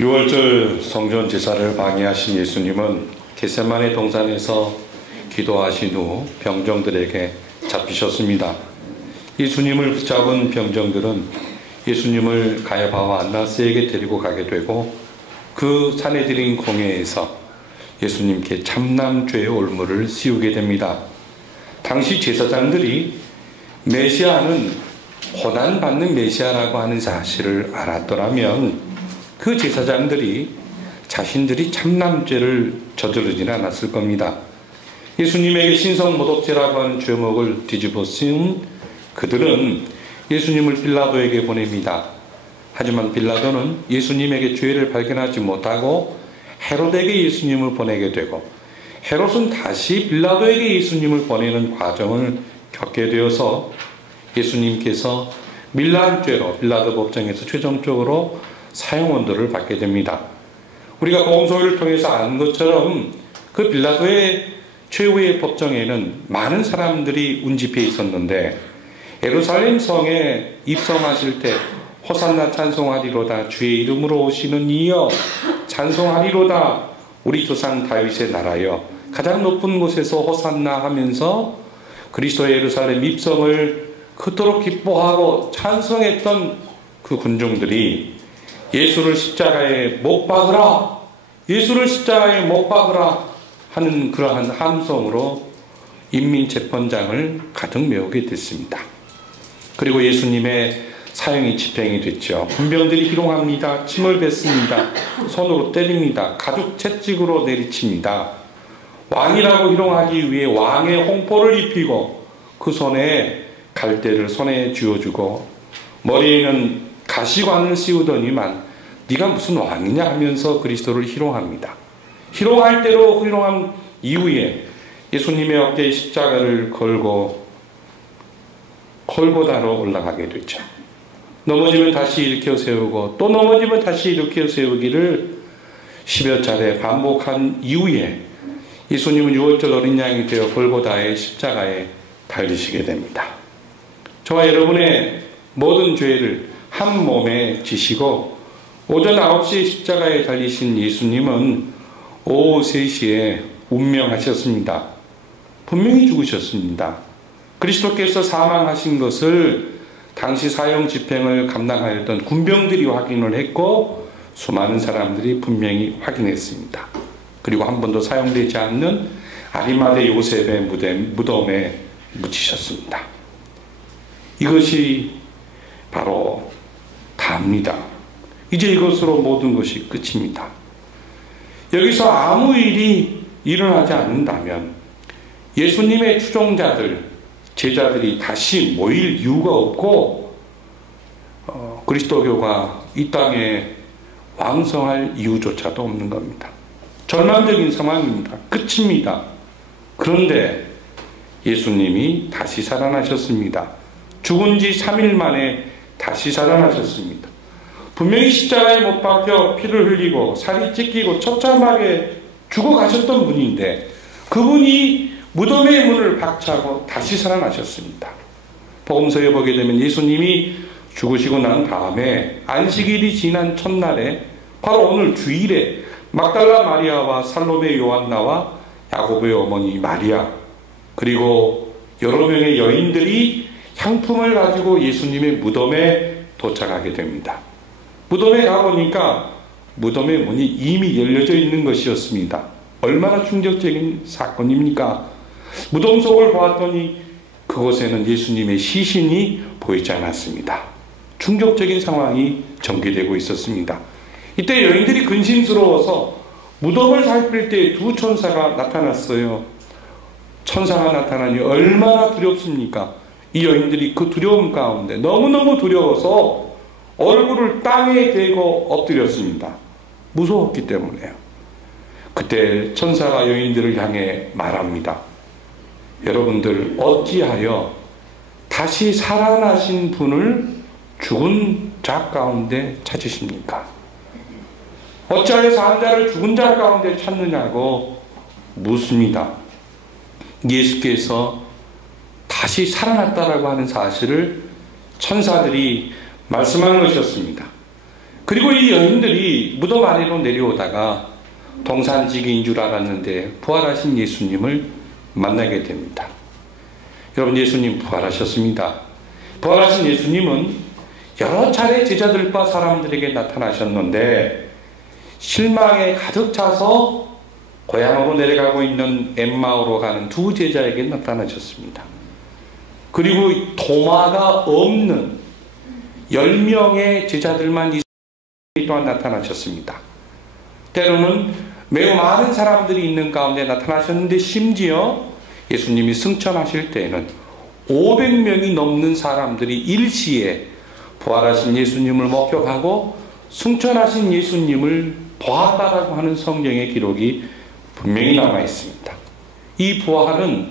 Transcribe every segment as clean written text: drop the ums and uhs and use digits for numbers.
6월절 성전 제사를 방해하신 예수님은 겟세마네 동산에서 기도하신 후 병정들에게 잡히셨습니다. 예수님을 붙잡은 병정들은 예수님을 가야바와 안나스에게 데리고 가게 되고 그 산헤드린 공회에서 예수님께 참남죄의 올무를 씌우게 됩니다. 당시 제사장들이 메시아는 고난받는 메시아라고 하는 사실을 알았더라면 그 제사장들이 자신들이 참남죄를 저지르지는 않았을 겁니다. 예수님에게 신성모독죄라고 하는 죄목을 뒤집어 씌운 그들은 예수님을 빌라도에게 보냅니다. 하지만 빌라도는 예수님에게 죄를 발견하지 못하고 헤롯에게 예수님을 보내게 되고 헤롯은 다시 빌라도에게 예수님을 보내는 과정을 겪게 되어서 예수님께서 밀란죄로 빌라도 법정에서 최종적으로 사형원도를 받게 됩니다. 우리가 복음서를 통해서 아는 것처럼 그 빌라도의 최후의 법정에는 많은 사람들이 운집해 있었는데 예루살렘 성에 입성하실 때 호산나 찬송하리로다 주의 이름으로 오시는 이여 찬송하리로다 우리 조상 다윗의 나라여 가장 높은 곳에서 호산나 하면서 그리스도의 예루살렘 입성을 그토록 기뻐하고 찬송했던 그 군중들이 예수를 십자가에 못 박으라, 예수를 십자가에 못 박으라 하는 그러한 함성으로 인민재판장을 가득 메우게 됐습니다. 그리고 예수님의 사형이 집행이 됐죠. 군병들이 희롱합니다. 침을 뱉습니다. 손으로 때립니다. 가죽 채찍으로 내리칩니다. 왕이라고 희롱하기 위해 왕의 홍포를 입히고 그 손에 갈대를 손에 쥐어주고 머리에는 가시관을 씌우더니만 네가 무슨 왕이냐 하면서 그리스도를 희롱합니다. 희롱할 대로 희롱한 이후에 예수님의 어깨에 십자가를 걸고 골고다로 올라가게 되죠. 넘어지면 다시 일으켜 세우고 또 넘어지면 다시 일으켜 세우기를 10여 차례 반복한 이후에 예수님은 6월절 어린 양이 되어 골고다의 십자가에 달리시게 됩니다. 저와 여러분의 모든 죄를 한 몸에 지시고 오전 9시에 십자가에 달리신 예수님은 오후 3시에 운명하셨습니다. 분명히 죽으셨습니다. 그리스도께서 사망하신 것을 당시 사형 집행을 감당하였던 군병들이 확인을 했고 수많은 사람들이 분명히 확인했습니다. 그리고 한 번도 사용되지 않는 아리마대 요셉의 무덤에 묻히셨습니다. 이것이 바로 다입니다. 이제 이것으로 모든 것이 끝입니다. 여기서 아무 일이 일어나지 않는다면 예수님의 추종자들, 제자들이 다시 모일 이유가 없고 그리스도교가 이 땅에 왕성할 이유조차도 없는 겁니다. 절망적인 상황입니다. 끝입니다. 그런데 예수님이 다시 살아나셨습니다. 죽은 지 3일 만에 다시 살아나셨습니다. 분명히 십자가에 못 박혀 피를 흘리고 살이 찢기고 처참하게 죽어가셨던 분인데 그분이 무덤의 문을 박차고 다시 살아나셨습니다. 복음서에 보게 되면 예수님이 죽으시고 난 다음에 안식일이 지난 첫날에 바로 오늘 주일에 막달라 마리아와 살로메 요한나와 야고보의 어머니 마리아 그리고 여러 명의 여인들이 향품을 가지고 예수님의 무덤에 도착하게 됩니다. 무덤에 가보니까 무덤의 문이 이미 열려져 있는 것이었습니다. 얼마나 충격적인 사건입니까? 무덤 속을 보았더니 그곳에는 예수님의 시신이 보이지 않았습니다. 충격적인 상황이 전개되고 있었습니다. 이때 여인들이 근심스러워서 무덤을 살필 때 두 천사가 나타났어요. 천사가 나타나니 얼마나 두렵습니까? 이 여인들이 그 두려움 가운데 너무너무 두려워서 얼굴을 땅에 대고 엎드렸습니다. 무서웠기 때문에요. 그때 천사가 여인들을 향해 말합니다. 여러분들 어찌하여 다시 살아나신 분을 죽은 자 가운데 찾으십니까? 어찌하여 산 자를 죽은 자 가운데 찾느냐고 묻습니다. 예수께서 다시 살아났다라고 하는 사실을 천사들이 말씀한 것이었습니다. 그리고 이 여인들이 무덤 아래로 내려오다가 동산지기인 줄 알았는데 부활하신 예수님을 만나게 됩니다. 여러분, 예수님 부활하셨습니다. 부활하신 예수님은 여러 차례 제자들과 사람들에게 나타나셨는데 실망에 가득 차서 고향으로 내려가고 있는 엠마오로 가는 두 제자에게 나타나셨습니다. 그리고 도마가 없는 10명의 제자들만 이 또한 나타나셨습니다. 때로는 매우 많은 사람들이 있는 가운데 나타나셨는데 심지어 예수님이 승천하실 때에는 500명이 넘는 사람들이 일시에 부활하신 예수님을 목격하고 승천하신 예수님을 보았다라고 하는 성경의 기록이 분명히 남아 있습니다. 이 부활은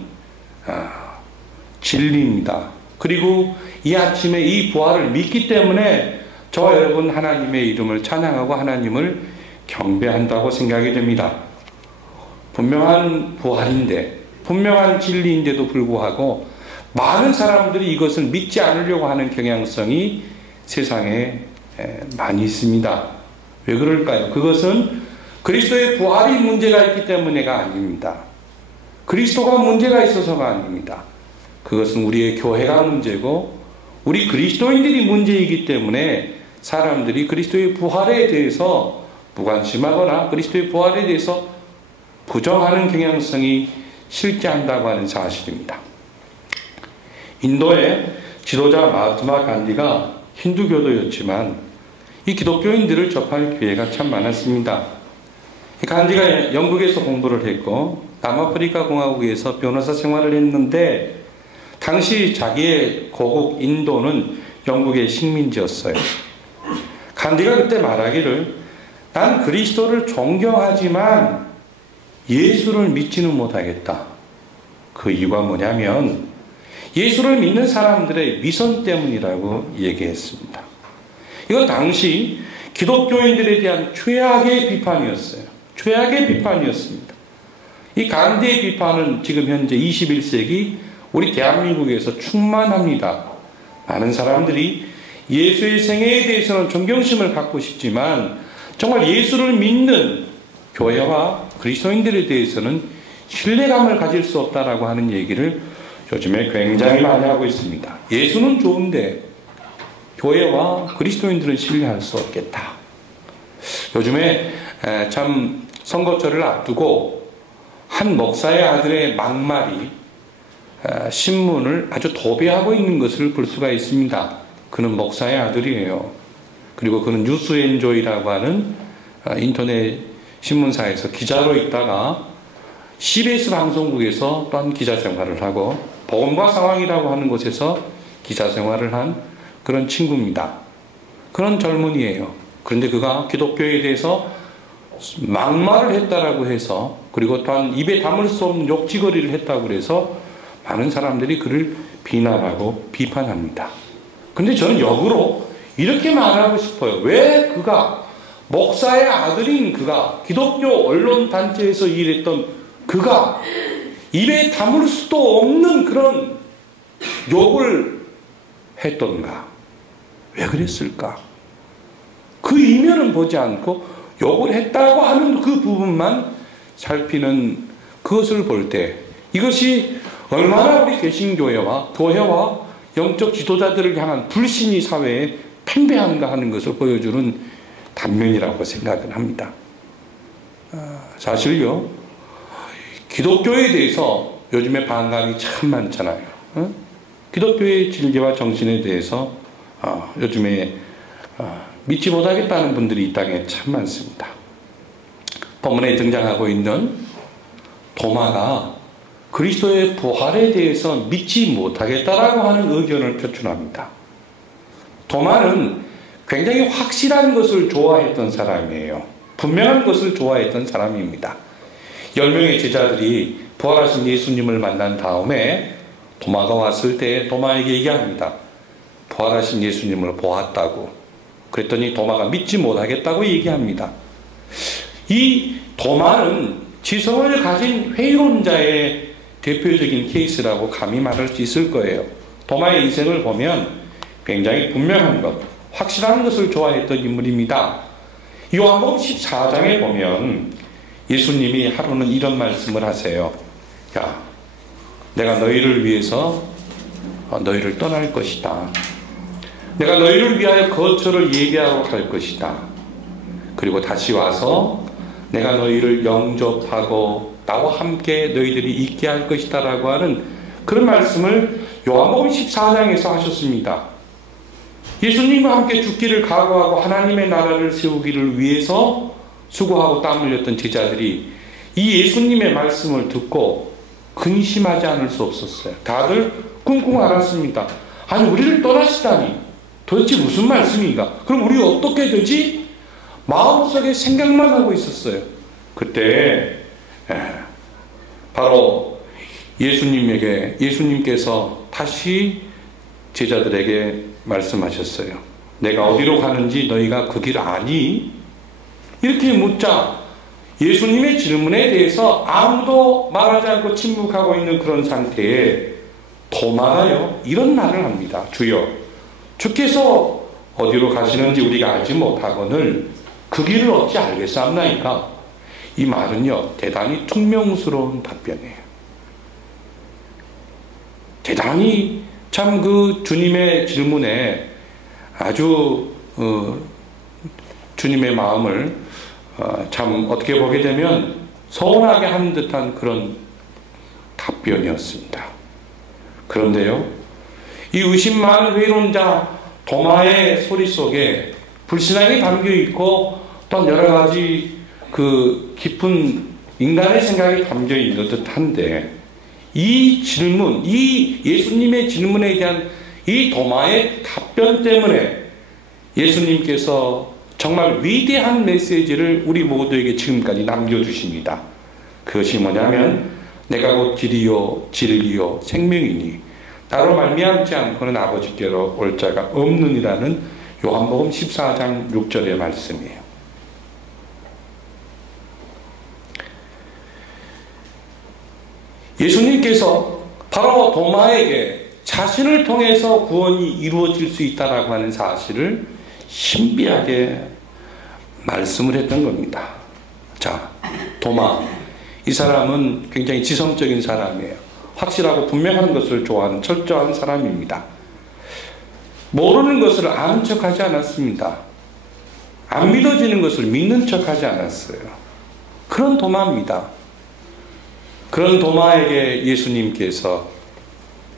진리입니다. 그리고 이 아침에 이 부활을 믿기 때문에 저와 여러분 하나님의 이름을 찬양하고 하나님을 경배한다고 생각이 됩니다. 분명한 부활인데, 분명한 진리인데도 불구하고 많은 사람들이 이것을 믿지 않으려고 하는 경향성이 세상에 많이 있습니다. 왜 그럴까요? 그것은 그리스도의 부활이 문제가 있기 때문에가 아닙니다. 그리스도가 문제가 있어서가 아닙니다. 그것은 우리의 교회가 문제고 우리 그리스도인들이 문제이기 때문에 사람들이 그리스도의 부활에 대해서 무관심하거나 그리스도의 부활에 대해서 부정하는 경향성이 실제한다고 하는 사실입니다. 인도의 지도자 마하트마 간디가 힌두교도였지만 이 기독교인들을 접할 기회가 참 많았습니다. 간디가 영국에서 공부를 했고 남아프리카 공화국에서 변호사 생활을 했는데 당시 자기의 고국 인도는 영국의 식민지였어요. 간디가 그때 말하기를 난 그리스도를 존경하지만 예수를 믿지는 못하겠다. 그 이유가 뭐냐면 예수를 믿는 사람들의 위선 때문이라고 얘기했습니다. 이건 당시 기독교인들에 대한 최악의 비판이었어요. 최악의 비판이었습니다. 이 간디의 비판은 지금 현재 21세기 우리 대한민국에서 충만합니다. 많은 사람들이 예수의 생애에 대해서는 존경심을 갖고 싶지만 정말 예수를 믿는 교회와 그리스도인들에 대해서는 신뢰감을 가질 수 없다라고 하는 얘기를 요즘에 굉장히 많이 하고 있습니다. 예수는 좋은데 교회와 그리스도인들은 신뢰할 수 없겠다. 요즘에 참 선거철을 앞두고 한 목사의 아들의 막말이 신문을 아주 도배하고 있는 것을 볼 수가 있습니다. 그는 목사의 아들이에요. 그리고 그는 뉴스엔조이라고 하는 인터넷 신문사에서 기자로 있다가 CBS 방송국에서 또한 기자 생활을 하고 복음과 상황이라고 하는 곳에서 기자 생활을 한 그런 친구입니다. 그런 젊은이에요. 그런데 그가 기독교에 대해서 막말을 했다라고 해서 그리고 또한 입에 담을 수 없는 욕지거리를 했다고 해서 많은 사람들이 그를 비난하고 비판합니다. 그런데 저는 역으로 이렇게 말하고 싶어요. 왜 그가 목사의 아들인 그가 기독교 언론단체에서 일했던 그가 입에 담을 수도 없는 그런 욕을 했던가? 왜 그랬을까? 그 이면은 보지 않고 욕을 했다고 하는 그 부분만 살피는 그것을 볼 때 이것이 얼마나 우리 개신교회와 교회와 영적 지도자들을 향한 불신이 사회에 팽배한가 하는 것을 보여주는 단면이라고 생각을 합니다. 사실요, 기독교에 대해서 요즘에 반감이 참 많잖아요. 기독교의 진리와 정신에 대해서 요즘에 믿지 못하겠다는 분들이 이 땅에 참 많습니다. 본문에 등장하고 있는 도마가 그리스도의 부활에 대해서 믿지 못하겠다라고 하는 의견을 표출합니다. 도마는 굉장히 확실한 것을 좋아했던 사람이에요. 분명한 것을 좋아했던 사람입니다. 10명의 제자들이 부활하신 예수님을 만난 다음에 도마가 왔을 때 도마에게 얘기합니다. 부활하신 예수님을 보았다고. 그랬더니 도마가 믿지 못하겠다고 얘기합니다. 이 도마는 지성을 가진 회의론자의 대표적인 케이스라고 감히 말할 수 있을 거예요. 도마의 인생을 보면 굉장히 분명한 것, 확실한 것을 좋아했던 인물입니다. 요한복음 14장에 보면 예수님이 하루는 이런 말씀을 하세요. 야, 내가 너희를 위해서 너희를 떠날 것이다. 내가 너희를 위하여 거처를 예비하러 갈 것이다. 그리고 다시 와서 내가 너희를 영접하고 나와 함께 너희들이 있게 할 것이다 라고 하는 그런 말씀을 요한복음 14장에서 하셨습니다. 예수님과 함께 죽기를 각오하고 하나님의 나라를 세우기를 위해서 수고하고 땀 흘렸던 제자들이 이 예수님의 말씀을 듣고 근심하지 않을 수 없었어요. 다들 꿍꿍 앓았습니다. 아니, 우리를 떠나시다니 도대체 무슨 말씀인가? 그럼 우리 어떻게 되지? 마음속에 생각만 하고 있었어요. 그때 바로 예수님께서 다시 제자들에게 말씀하셨어요. 내가 어디로 가는지 너희가 그 길 아니? 이렇게 묻자 예수님의 질문에 대해서 아무도 말하지 않고 침묵하고 있는 그런 상태에 도마가요 이런 말을 합니다. 주여, 주께서 어디로 가시는지 우리가 알지 못하거늘 그 길을 어찌 알겠사옵나이까? 이 말은요 대단히 퉁명스러운 답변이에요. 대단히 참 그 주님의 질문에 아주 주님의 마음을 참 어떻게 보게 되면 서운하게 하는 듯한 그런 답변이었습니다. 그런데요, 이 의심 많은 회의론자 도마의 소리 속에 불신앙이 담겨 있고 또 여러 가지 그 깊은 인간의 생각이 담겨 있는 듯한데, 이 질문, 이 예수님의 질문에 대한 이 도마의 답변 때문에 예수님께서 정말 위대한 메시지를 우리 모두에게 지금까지 남겨주십니다. 그것이 뭐냐면 내가 곧 길이요 진리요 생명이니 나로 말미암지 않고는 아버지께로 올 자가 없느니라는 요한복음 14장 6절의 말씀이에요. 예수님께서 바로 도마에게 자신을 통해서 구원이 이루어질 수 있다라고 하는 사실을 신비하게 말씀을 했던 겁니다. 자, 도마, 이 사람은 굉장히 지성적인 사람이에요. 확실하고 분명한 것을 좋아하는 철저한 사람입니다. 모르는 것을 아는 척하지 않았습니다. 안 믿어지는 것을 믿는 척하지 않았어요. 그런 도마입니다. 그런 도마에게 예수님께서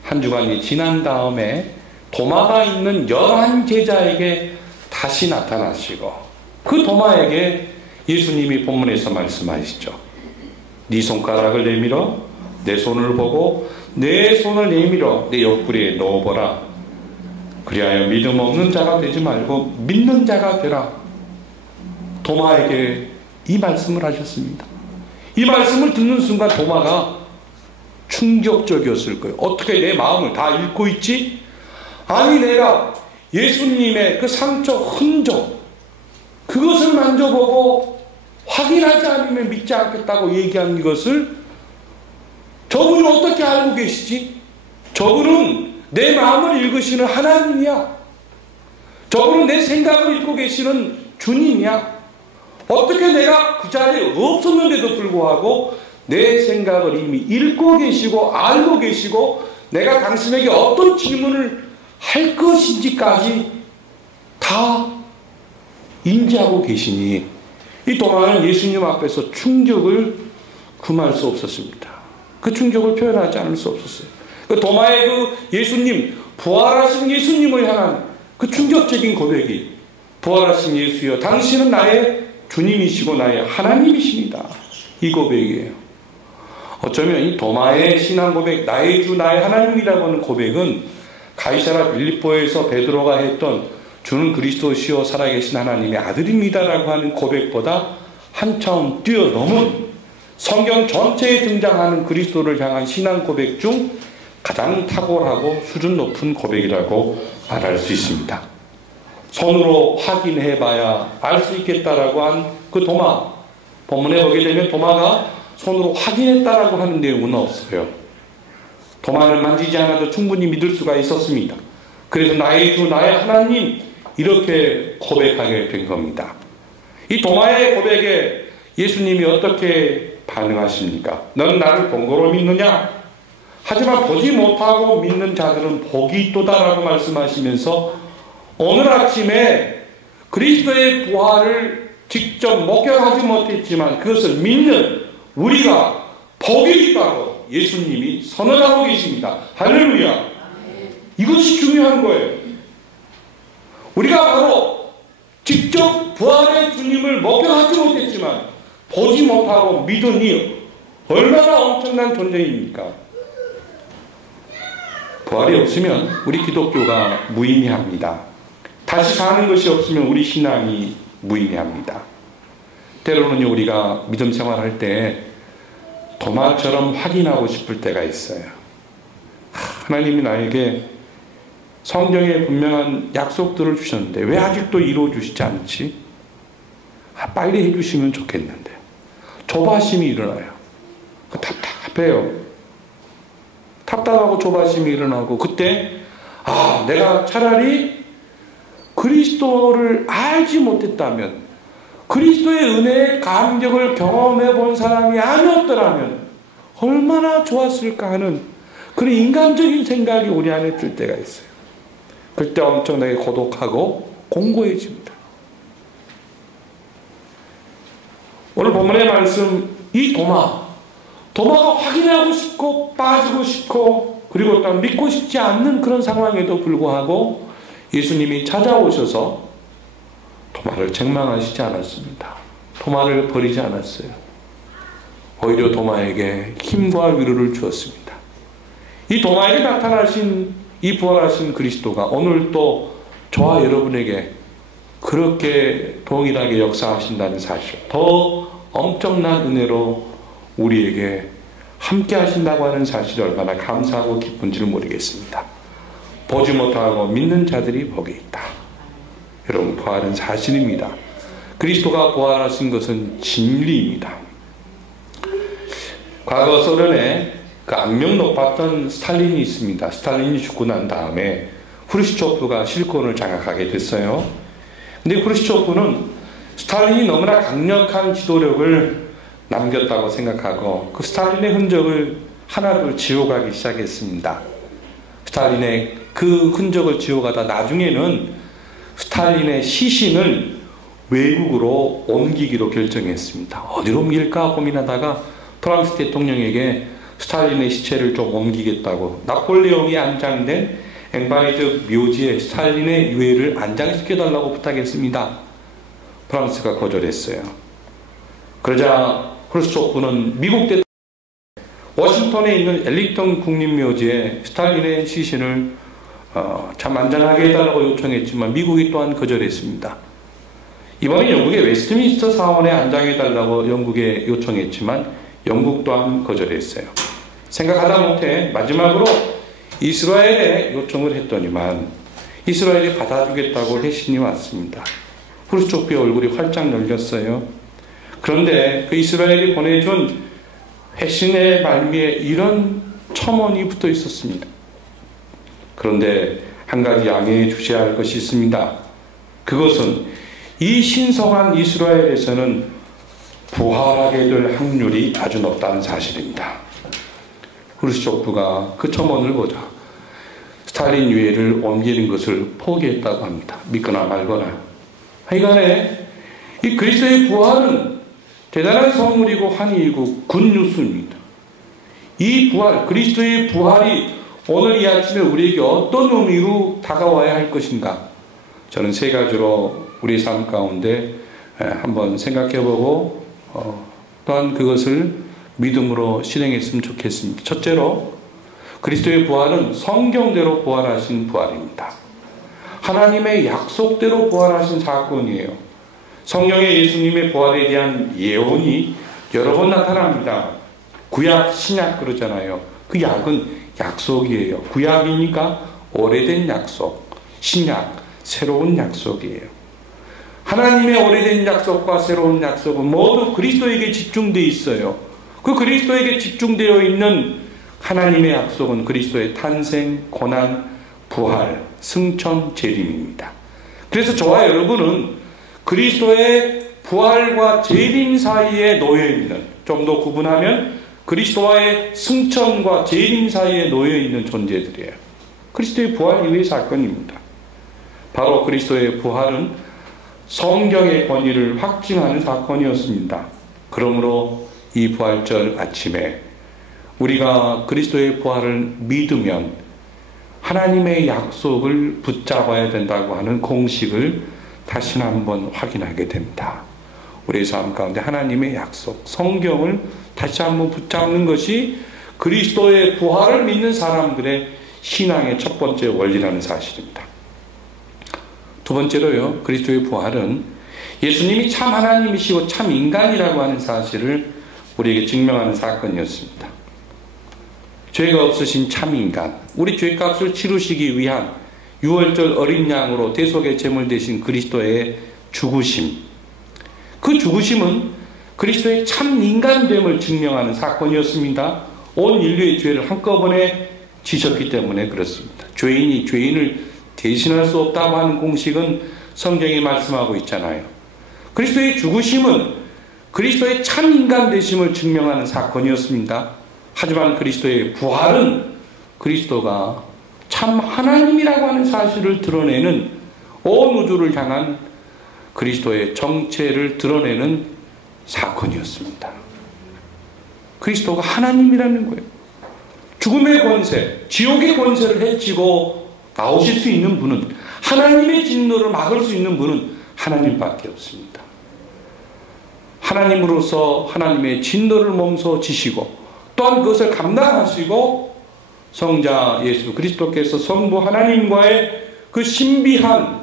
한 주간이 지난 다음에 도마가 있는 11제자에게 다시 나타나시고 그 도마에게 예수님이 본문에서 말씀하시죠. 네 손가락을 내밀어 내 손을 보고 내 손을 내밀어 내 옆구리에 넣어보라. 그리하여 믿음 없는 자가 되지 말고 믿는 자가 되라. 도마에게 이 말씀을 하셨습니다. 이 말씀을 듣는 순간 도마가 충격적이었을 거예요. 어떻게 내 마음을 다 읽고 있지? 아니, 내가 예수님의 그 상처 흔적 그것을 만져보고 확인하지 않으면 믿지 않겠다고 얘기한 이것을 저분이 어떻게 알고 계시지? 저분은 내 마음을 읽으시는 하나님이야. 저분은 내 생각을 읽고 계시는 주님이야. 어떻게 내가 그 자리에 없었는데도 불구하고 내 생각을 이미 읽고 계시고 알고 계시고 내가 당신에게 어떤 질문을 할 것인지까지 다 인지하고 계시니 이 도마는 예수님 앞에서 충격을 금할 수 없었습니다. 그 충격을 표현하지 않을 수 없었어요. 그 도마의 그 예수님, 부활하신 예수님을 향한 그 충격적인 고백이 부활하신 예수여 당신은 나의 주님이시고 나의 하나님이십니다. 이 고백이에요. 어쩌면 이 도마의 신앙 고백, 나의 주 나의 하나님이라고 하는 고백은 가이사랴 빌립보에서 베드로가 했던 주는 그리스도시요 살아계신 하나님의 아들입니다라고 하는 고백보다 한차원 뛰어넘은 성경 전체에 등장하는 그리스도를 향한 신앙 고백 중 가장 탁월하고 수준 높은 고백이라고 말할 수 있습니다. 손으로 확인해봐야 알 수 있겠다라고 한 그 도마, 본문에 보게 되면 도마가 손으로 확인했다라고 하는 내용은 없어요. 도마를 만지지 않아도 충분히 믿을 수가 있었습니다. 그래서 나의 주 나의 하나님 이렇게 고백하게 된 겁니다. 이 도마의 고백에 예수님이 어떻게 반응하십니까? 너는 나를 본거로 믿느냐? 하지만 보지 못하고 믿는 자들은 복이 있도다라고 말씀하시면서 오늘 아침에 그리스도의 부활을 직접 목격하지 못했지만 그것을 믿는 우리가 복이 있다고 예수님이 선언하고 계십니다. 할렐루야. 이것이 중요한 거예요. 우리가 바로 직접 부활의 주님을 목격하지 못했지만 보지 못하고 믿으니 얼마나 엄청난 존재입니까? 부활이 없으면 우리 기독교가 무의미합니다. 다시 사는 것이 없으면 우리 신앙이 무의미합니다. 때로는 우리가 믿음 생활할 때 도마처럼 확인하고 싶을 때가 있어요. 하나님이 나에게 성경에 분명한 약속들을 주셨는데 왜 아직도 이루어 주시지 않지? 빨리 해주시면 좋겠는데. 조바심이 일어나요. 답답해요. 답답하고 조바심이 일어나고 그때 내가 차라리 그리스도를 알지 못했다면, 그리스도의 은혜의 감격을 경험해 본 사람이 아니었더라면 얼마나 좋았을까 하는 그런 인간적인 생각이 우리 안에 들 때가 있어요. 그때 엄청나게 고독하고 공고해집니다. 오늘 본문의 말씀, 이 도마가 확인하고 싶고 빠지고 싶고 그리고 또 믿고 싶지 않는 그런 상황에도 불구하고 예수님이 찾아오셔서 도마를 책망하시지 않았습니다. 도마를 버리지 않았어요. 오히려 도마에게 힘과 위로를 주었습니다. 이 도마에게 나타나신 이 부활하신 그리스도가 오늘 또 저와 여러분에게 그렇게 동일하게 역사하신다는 사실, 더 엄청난 은혜로 우리에게 함께 하신다고 하는 사실이 얼마나 감사하고 기쁜지를 모르겠습니다. 보지 못하고 믿는 자들이 복이 있다. 여러분, 부활은 사실입니다. 그리스도가 부활하신 것은 진리입니다. 과거 소련에 그 악명 높았던 스탈린이 있습니다. 스탈린이 죽고 난 다음에 후르시초프가 실권을 장악하게 됐어요. 근데 후르시초프는 스탈린이 너무나 강력한 지도력을 남겼다고 생각하고 그 스탈린의 흔적을 하나둘 지워가기 시작했습니다. 스탈린의 그 흔적을 지워가다 나중에는 스탈린의 시신을 외국으로 옮기기로 결정했습니다. 어디로 옮길까 고민하다가 프랑스 대통령에게 스탈린의 시체를 좀 옮기겠다고 나폴레옹이 안장된 엥바이드 묘지에 스탈린의 유해를 안장시켜달라고 부탁했습니다. 프랑스가 거절했어요. 그러자 크루스초프는 미국 대통령 워싱턴에 있는 엘링턴 국립묘지에 스탈린의 시신을 참 안전하게 해달라고 요청했지만 미국이 또한 거절했습니다. 이번에 영국의 웨스트민스터 사원에 안장해달라고 영국에 요청했지만 영국 또한 거절했어요. 생각하다 못해 마지막으로 이스라엘에 요청을 했더니만 이스라엘이 받아주겠다고 회신이 왔습니다. 후르츠초프의 얼굴이 활짝 열렸어요. 그런데 그 이스라엘이 보내준 회신의 말미에 이런 첨언이 붙어 있었습니다. 그런데 한 가지 양해해 주셔야 할 것이 있습니다. 그것은 이 신성한 이스라엘에서는 부활하게 될 확률이 아주 높다는 사실입니다. 후르시초프가 그 첨언을 보자 스탈린 유해를 옮기는 것을 포기했다고 합니다. 믿거나 말거나. 하여간에 이 그리스도의 부활은 대단한 선물이고 환희이고 굿뉴스입니다. 이 부활, 그리스도의 부활이 오늘 이 아침에 우리에게 어떤 의미로 다가와야 할 것인가? 저는 세 가지로 우리 삶 가운데 한번 생각해보고 또한 그것을 믿음으로 실행했으면 좋겠습니다. 첫째로, 그리스도의 부활은 성경대로 부활하신 부활입니다. 하나님의 약속대로 부활하신 사건이에요. 성경에 예수님의 부활에 대한 예언이 여러 번 나타납니다. 구약, 신약 그러잖아요. 그 약은 약속이에요. 구약이니까 오래된 약속, 신약, 새로운 약속이에요. 하나님의 오래된 약속과 새로운 약속은 모두 그리스도에게 집중되어 있어요. 그 그리스도에게 집중되어 있는 하나님의 약속은 그리스도의 탄생, 고난, 부활, 승천, 재림입니다. 그래서 저와 여러분은 그리스도의 부활과 재림 사이에 놓여 있는, 좀 더 구분하면 그리스도와의 승천과 재림 사이에 놓여 있는 존재들이에요. 그리스도의 부활 이후의 사건입니다. 바로 그리스도의 부활은 성경의 권위를 확증하는 사건이었습니다. 그러므로 이 부활절 아침에 우리가 그리스도의 부활을 믿으면 하나님의 약속을 붙잡아야 된다고 하는 공식을 다시 한번 확인하게 됩니다. 우리의 삶 가운데 하나님의 약속, 성경을 다시 한번 붙잡는 것이 그리스도의 부활을 믿는 사람들의 신앙의 첫 번째 원리라는 사실입니다. 두 번째로요, 그리스도의 부활은 예수님이 참 하나님이시고 참 인간이라고 하는 사실을 우리에게 증명하는 사건이었습니다. 죄가 없으신 참 인간, 우리 죄값을 치르시기 위한 유월절 어린 양으로 대속의 제물 되신 그리스도의 죽으심, 그 죽으심은 그리스도의 참 인간됨을 증명하는 사건이었습니다. 온 인류의 죄를 한꺼번에 지셨기 때문에 그렇습니다. 죄인이 죄인을 대신할 수 없다고 하는 공식은 성경이 말씀하고 있잖아요. 그리스도의 죽으심은 그리스도의 참 인간 되심을 증명하는 사건이었습니다. 하지만 그리스도의 부활은 그리스도가 참 하나님이라고 하는 사실을 드러내는, 온 우주를 향한 그리스도의 정체를 드러내는 사건이었습니다. 그리스도가 하나님이라는 거예요. 죽음의 권세, 지옥의 권세를 해치고 나오실 수 있는 분은, 하나님의 진노를 막을 수 있는 분은 하나님밖에 없습니다. 하나님으로서 하나님의 진노를 몸소 지시고 또한 그것을 감당하시고 성자 예수 그리스도께서 성부 하나님과의 그 신비한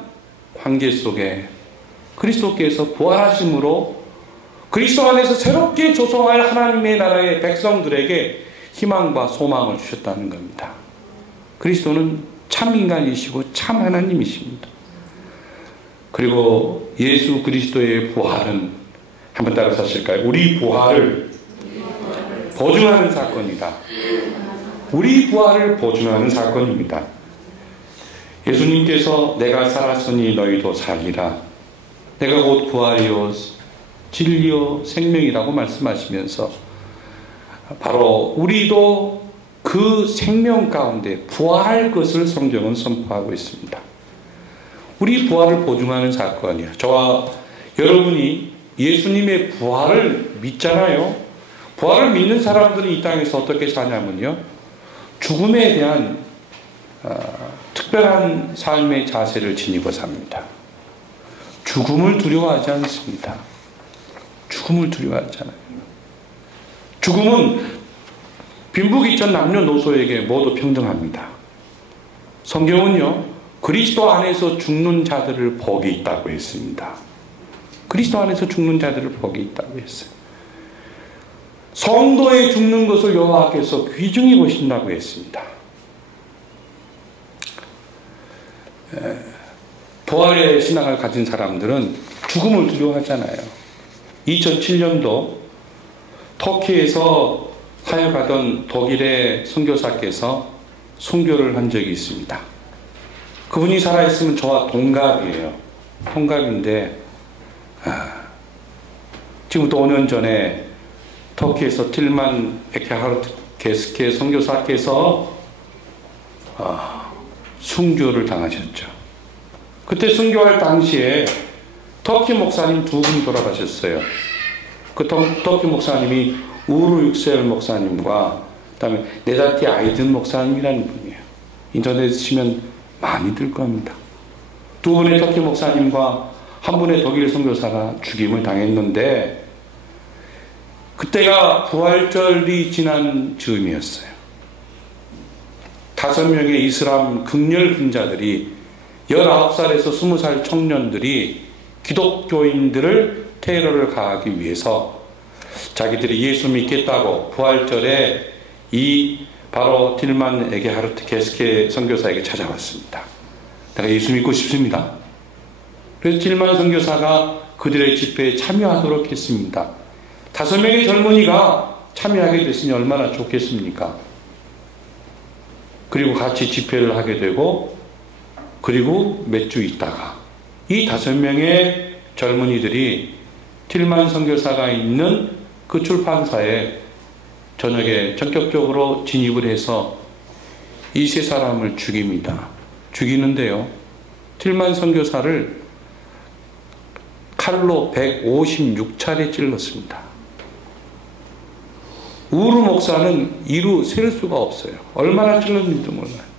관계 속에 그리스도께서 부활하심으로 그리스도 안에서 새롭게 조성할 하나님의 나라의 백성들에게 희망과 소망을 주셨다는 겁니다. 그리스도는 참 인간이시고 참 하나님이십니다. 그리고 예수 그리스도의 부활은, 한번 따라서 하실까요? 우리 부활을 보증하는 사건이다. 우리 부활을 보증하는 사건입니다. 예수님께서 내가 살았으니 너희도 살리라, 내가 곧 부활이요 진리요 생명이라고 말씀하시면서 바로 우리도 그 생명 가운데 부활할 것을 성경은 선포하고 있습니다. 우리 부활을 보증하는 사건이에요. 저와 여러분이 예수님의 부활을 믿잖아요. 부활을 믿는 사람들은 이 땅에서 어떻게 사냐면요, 죽음에 대한 특별한 삶의 자세를 지니고 삽니다. 죽음을 두려워하지 않습니다. 죽음을 두려워하지 않아요. 죽음은 빈부귀천 남녀노소에게 모두 평등합니다. 성경은요, 그리스도 안에서 죽는 자들을 복이 있다고 했습니다. 그리스도 안에서 죽는 자들을 복이 있다고 했어요. 성도의 죽는 것을 여호와께서 귀중히 보신다고 했습니다. 부활의 신앙을 가진 사람들은 죽음을 두려워하잖아요. 2007년도 터키에서 사역하던 독일의 선교사께서 순교를 한 적이 있습니다. 그분이 살아있으면 저와 동갑이에요. 동갑인데 지금부터 5년 전에 터키에서 틸만 에케하르트 게스케 선교사께서 순교를 당하셨죠. 그때 순교할 당시에 터키 목사님 2분이 돌아가셨어요. 그 터키 목사님이 우루 육셀 목사님과 그다음에 네자티 아이든 목사님이라는 분이에요. 인터넷에 치면 많이 들 겁니다. 2분의 터키 목사님과 1분의 독일 선교사가 죽임을 당했는데 그때가 부활절이 지난 즈음이었어요. 5명의 이슬람 극렬 분자들이 19살에서 20살 청년들이 기독교인들을 테러를 가하기 위해서 자기들이 예수 믿겠다고 부활절에 이 바로 딜만 에게하르트 게스케 선교사에게 찾아왔습니다. 내가 예수 믿고 싶습니다. 그래서 딜만 선교사가 그들의 집회에 참여하도록 했습니다. 5명의 젊은이가 참여하게 됐으니 얼마나 좋겠습니까? 그리고 같이 집회를 하게 되고, 그리고 몇 주 있다가 이 5명의 젊은이들이 틸만 선교사가 있는 그 출판사에 저녁에 전격적으로 진입을 해서 이 3사람을 죽입니다. 죽이는데요, 틸만 선교사를 칼로 156차례 찔렀습니다. 우르 목사는 이루 셀 수가 없어요. 얼마나 찔렀는지도 몰라요.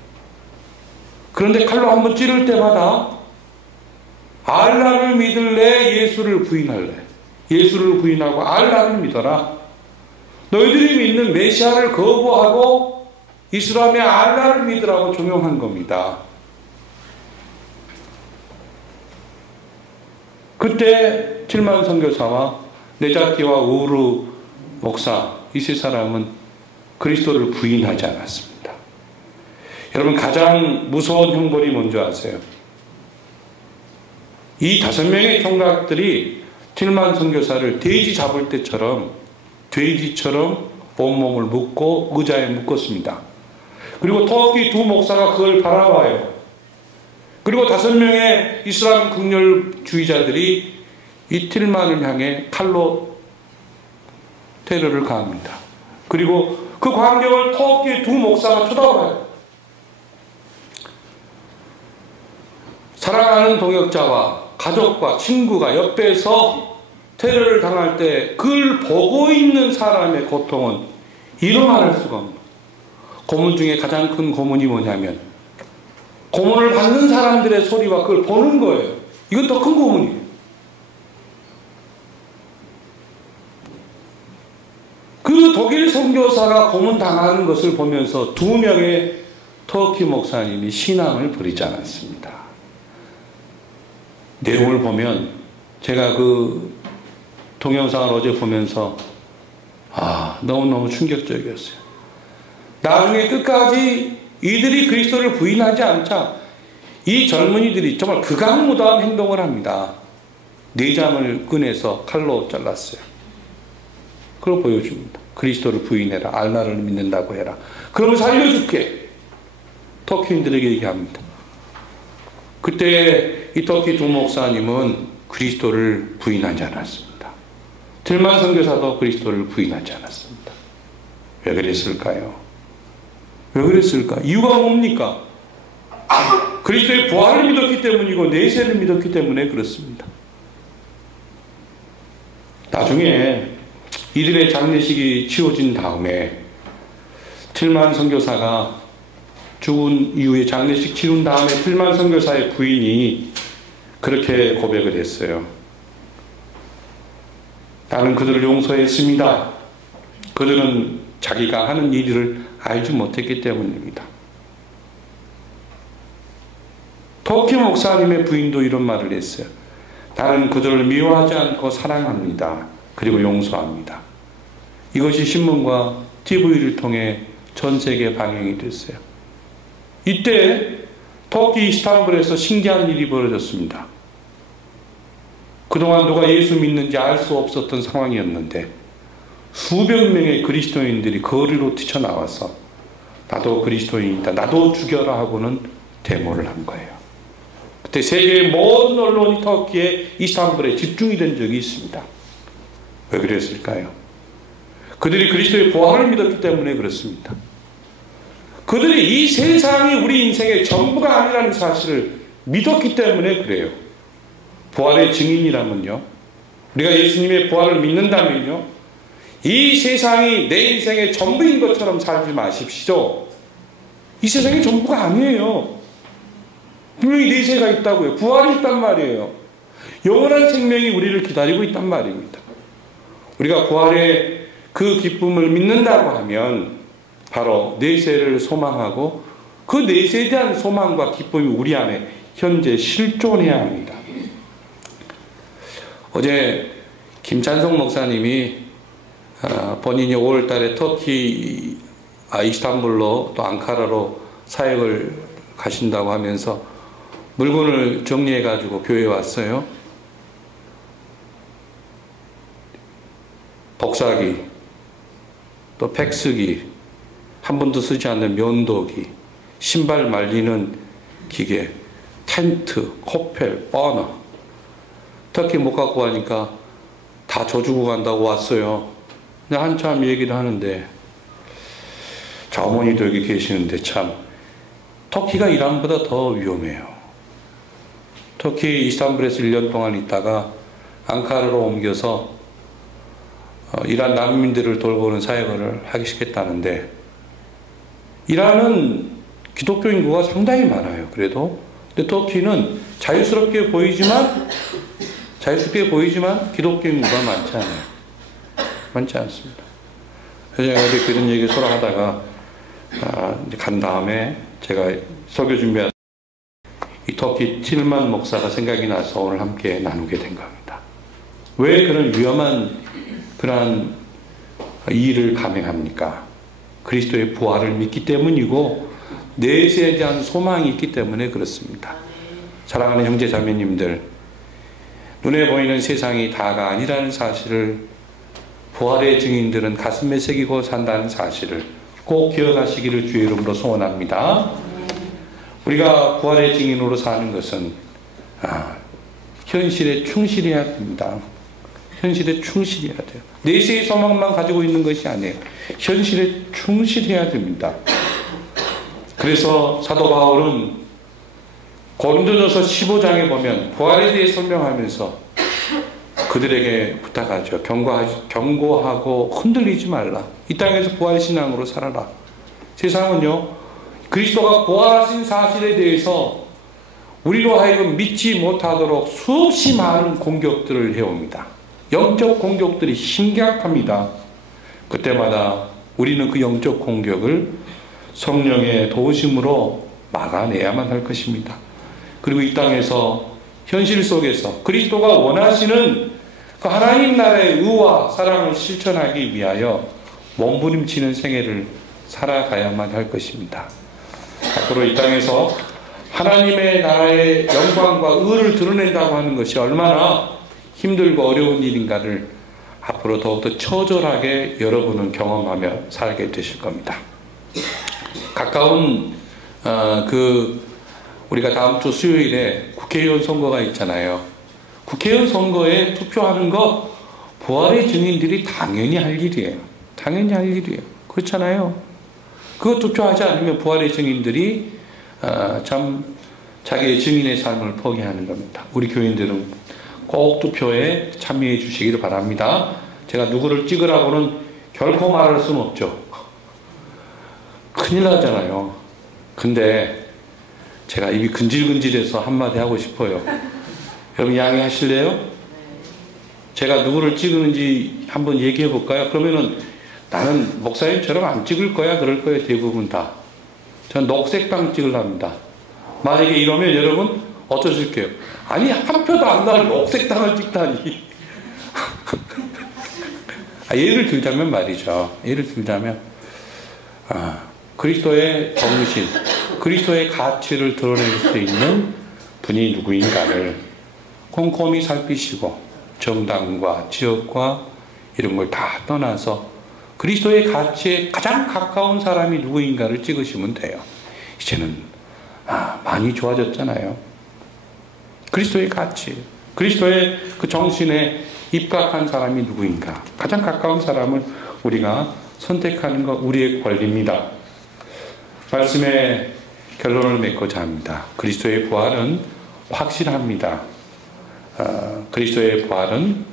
그런데 칼로 한번 찌를 때마다 알라를 믿을래, 예수를 부인할래? 예수를 부인하고 알라를 믿어라. 너희들이 믿는 메시아를 거부하고 이슬람의 알라를 믿으라고 종용한 겁니다. 그때 틸만 선교사와 네자티와 우르 목사, 이 3사람은 그리스도를 부인하지 않았습니다. 여러분, 가장 무서운 형벌이 뭔지 아세요? 이 5명의 총각들이 틸만 선교사를 돼지 잡을 때처럼 돼지처럼 온몸을 묶고 의자에 묶었습니다. 그리고 터키 2 목사가 그걸 바라봐요. 그리고 5명의 이슬람 극렬주의자들이 이 틸만을 향해 칼로 테러를 가합니다. 그리고 그 광경을 터키 2 목사가 쳐다봐요. 사랑하는 동역자와 가족과 친구가 옆에서 테러를 당할 때 그걸 보고 있는 사람의 고통은 이루 말할 수가 없는, 고문 중에 가장 큰 고문이 뭐냐면 고문을 받는 사람들의 소리와 그걸 보는 거예요. 이건 더 큰 고문이에요. 그 독일 선교사가 고문당하는 것을 보면서 2명의 터키 목사님이 신앙을 버리지 않았습니다. 내용을 보면, 제가 그 동영상을 어제 보면서 너무너무 충격적이었어요. 나중에 끝까지 이들이 그리스도를 부인하지 않자 이 젊은이들이 정말 극악무도한 행동을 합니다. 내장을 꺼내서 칼로 잘랐어요. 그걸 보여줍니다. 그리스도를 부인해라, 알라를 믿는다고 해라, 그러면 살려줄게, 터키인들에게 얘기합니다. 그때 이 터키 2 목사님은 그리스도를 부인하지 않았습니다. 틸만 선교사도 그리스도를 부인하지 않았습니다. 왜 그랬을까요? 왜 그랬을까? 이유가 뭡니까? 그리스도의 부활을 믿었기 때문이고 내세를 믿었기 때문에 그렇습니다. 나중에 이들의 장례식이 치워진 다음에 틸만 선교사가 죽은 이후에 장례식 치른 다음에 틸만 선교사의 부인이 그렇게 고백을 했어요. 나는 그들을 용서했습니다. 그들은 자기가 하는 일을 알지 못했기 때문입니다. 터키 목사님의 부인도 이런 말을 했어요. 나는 그들을 미워하지 않고 사랑합니다. 그리고 용서합니다. 이것이 신문과 TV를 통해 전 세계에 방영이 됐어요. 이때 터키 이스탄불에서 신기한 일이 벌어졌습니다. 그동안 누가 예수 믿는지 알 수 없었던 상황이었는데 수백 명의 그리스도인들이 거리로 뛰쳐나와서 나도 그리스도인이다, 나도 죽여라 하고는 데모를 한 거예요. 그때 세계의 모든 언론이 터키의 이스탄불에 집중이 된 적이 있습니다. 왜 그랬을까요? 그들이 그리스도의 부활을 믿었기 때문에 그렇습니다. 그들이 이 세상이 우리 인생의 전부가 아니라는 사실을 믿었기 때문에 그래요. 부활의 증인이라면요, 우리가 예수님의 부활을 믿는다면요, 이 세상이 내 인생의 전부인 것처럼 살지 마십시오. 이 세상의 전부가 아니에요. 분명히 내세가 있다고요. 부활이 있단 말이에요. 영원한 생명이 우리를 기다리고 있단 말입니다. 우리가 부활의 그 기쁨을 믿는다고 하면 바로 내세를 소망하고 그 내세에 대한 소망과 기쁨이 우리 안에 현재 실존해야 합니다. 어제 김찬성 목사님이 본인이 5월달에 터키 이스탄불로 또 앙카라로 사역을 가신다고 하면서 물건을 정리해 가지고 교회에 왔어요. 복사기, 또 팩스기, 한 번도 쓰지 않는 면도기, 신발 말리는 기계, 텐트, 코펠, 버너, 터키 못 갖고 가니까 다 져주고 간다고 왔어요. 근데 한참 얘기를 하는데, 저 어머니도 여기 계시는데 참 터키가 이란보다 더 위험해요. 터키 이스탄불에서 1년 동안 있다가 앙카라로 옮겨서 이란 난민들을 돌보는 사역을 하기 시작했다는데, 이란은 기독교 인구가 상당히 많아요. 그래도. 근데 터키는 자유스럽게 보이지만 기독교 인구가 많지 않아요. 많지 않습니다. 그래서 제가 어제 그런 얘기 서로 하다가 이제 간 다음에 제가 설교 준비하다 이 터키 틸만 목사가 생각이 나서 오늘 함께 나누게 된 겁니다. 왜 그런 위험한 그러한 일을 감행합니까? 그리스도의 부활을 믿기 때문이고 내세에 대한 소망이 있기 때문에 그렇습니다. 사랑하는 형제 자매님들, 눈에 보이는 세상이 다가 아니라는 사실을 부활의 증인들은 가슴에 새기고 산다는 사실을 꼭 기억하시기를 주의 이름으로 소원합니다. 우리가 부활의 증인으로 사는 것은 현실에 충실해야 됩니다. 현실에 충실해야 돼요. 내세의 소망만 가지고 있는 것이 아니에요. 현실에 충실해야 됩니다. 그래서 사도 바울은 고린도전서 15장에 보면 부활에 대해 설명하면서 그들에게 부탁하죠. 경고하고 흔들리지 말라. 이 땅에서 부활신앙으로 살아라. 세상은요, 그리스도가 부활하신 사실에 대해서 우리로 하여금 믿지 못하도록 수없이 많은 공격들을 해옵니다. 영적 공격들이 심각합니다. 그때마다 우리는 그 영적 공격을 성령의 도우심으로 막아내야만 할 것입니다. 그리고 이 땅에서 현실 속에서 그리스도가 원하시는 그 하나님 나라의 의와 사랑을 실천하기 위하여 몸부림치는 생애를 살아가야만 할 것입니다. 앞으로 이 땅에서 하나님의 나라의 영광과 의를 드러낸다고 하는 것이 얼마나 힘들고 어려운 일인가를 앞으로 더욱더 처절하게 여러분은 경험하며 살게 되실 겁니다. 가까운 우리가 다음 주 수요일에 국회의원 선거가 있잖아요. 국회의원 선거에 투표하는 거 부활의 증인들이 당연히 할 일이에요. 당연히 할 일이에요. 그렇잖아요. 그거 투표하지 않으면 부활의 증인들이 참 자기의 증인의 삶을 포기하는 겁니다. 우리 교인들은 꼭 투표에 참여해 주시기를 바랍니다. 제가 누구를 찍으라고는 결코 말할 수는 없죠. 큰일 나잖아요. 근데 제가 입이 근질근질해서 한마디 하고 싶어요. 여러분 양해하실래요? 제가 누구를 찍는지 한번 얘기해 볼까요? 그러면은 나는 목사님처럼 안 찍을 거야, 그럴 거예요. 대부분 다. 전 녹색당 찍으랍니다. 만약에 이러면 여러분 어떠실게요? 아니 한 표도 안 나는 녹색당을 찍다니. 예를 들자면 말이죠. 예를 들자면 그리스도의 정신, 그리스도의 가치를 드러낼 수 있는 분이 누구인가를 꼼꼼히 살피시고 정당과 지역과 이런 걸 다 떠나서 그리스도의 가치에 가장 가까운 사람이 누구인가를 찍으시면 돼요. 이제는 많이 좋아졌잖아요. 그리스도의 가치, 그리스도의 그 정신에 입각한 사람이 누구인가, 가장 가까운 사람을 우리가 선택하는 것 우리의 권리입니다. 말씀의 결론을 맺고자 합니다. 그리스도의 부활은 확실합니다. 그리스도의 부활은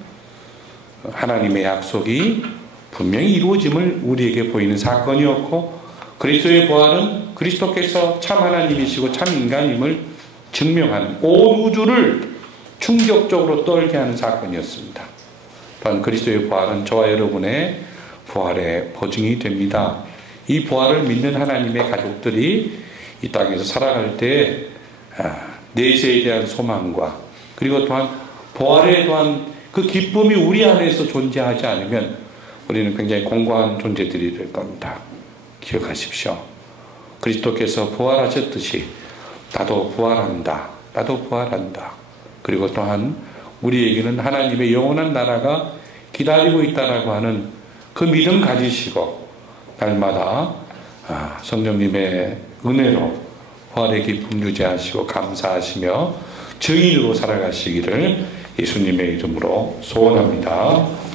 하나님의 약속이 분명히 이루어짐을 우리에게 보이는 사건이었고, 그리스도의 부활은 그리스도께서 참 하나님이시고 참 인간임을 증명하는, 온 우주를 충격적으로 떨게 하는 사건이었습니다. 또한 그리스도의 부활은 저와 여러분의 부활의 보증이 됩니다. 이 부활을 믿는 하나님의 가족들이 이 땅에서 살아갈 때 내세에 대한 소망과, 그리고 또한 부활에 대한 그 기쁨이 우리 안에서 존재하지 않으면 우리는 굉장히 공고한 존재들이 될 겁니다. 기억하십시오. 그리스도께서 부활하셨듯이 나도 부활한다. 나도 부활한다. 그리고 또한 우리에게는 하나님의 영원한 나라가 기다리고 있다라고 하는 그 믿음 가지시고 날마다 성령님의 은혜로 부활의 기쁨 유지하시고 감사하시며 증인으로 살아가시기를 예수님의 이름으로 소원합니다.